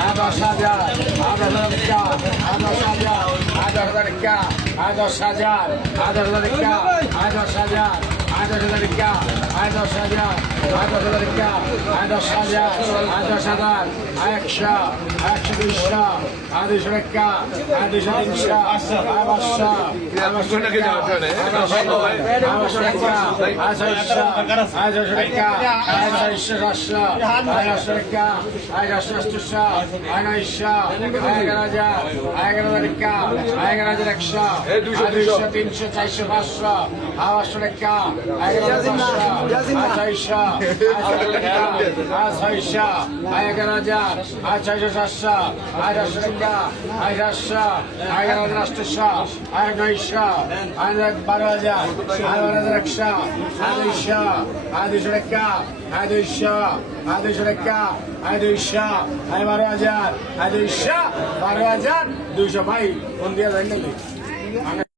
10,000 10,000 টাকা 10,000 10,000 টাকা 10,000 10,000 টাকা 10,000 10,000 টাকা 10,000 10,000 টাকা 10,000 10,000 100 100 200 টাকা 200 300 500 টাকা 500 টাকা 600 টাকা 600 700 টাকা 800 900 11,000 টাকা 11,100 200 300 400 500 500 টাকা 11,500 600 টাকা 600 11,000 600 700 800 টাকা 800 11,800 900 12,000 12,100 200 টাকা 200 টাকা 200 12,000 200 12,000 200 ভাই ফোন দিয়ে যাই নাকি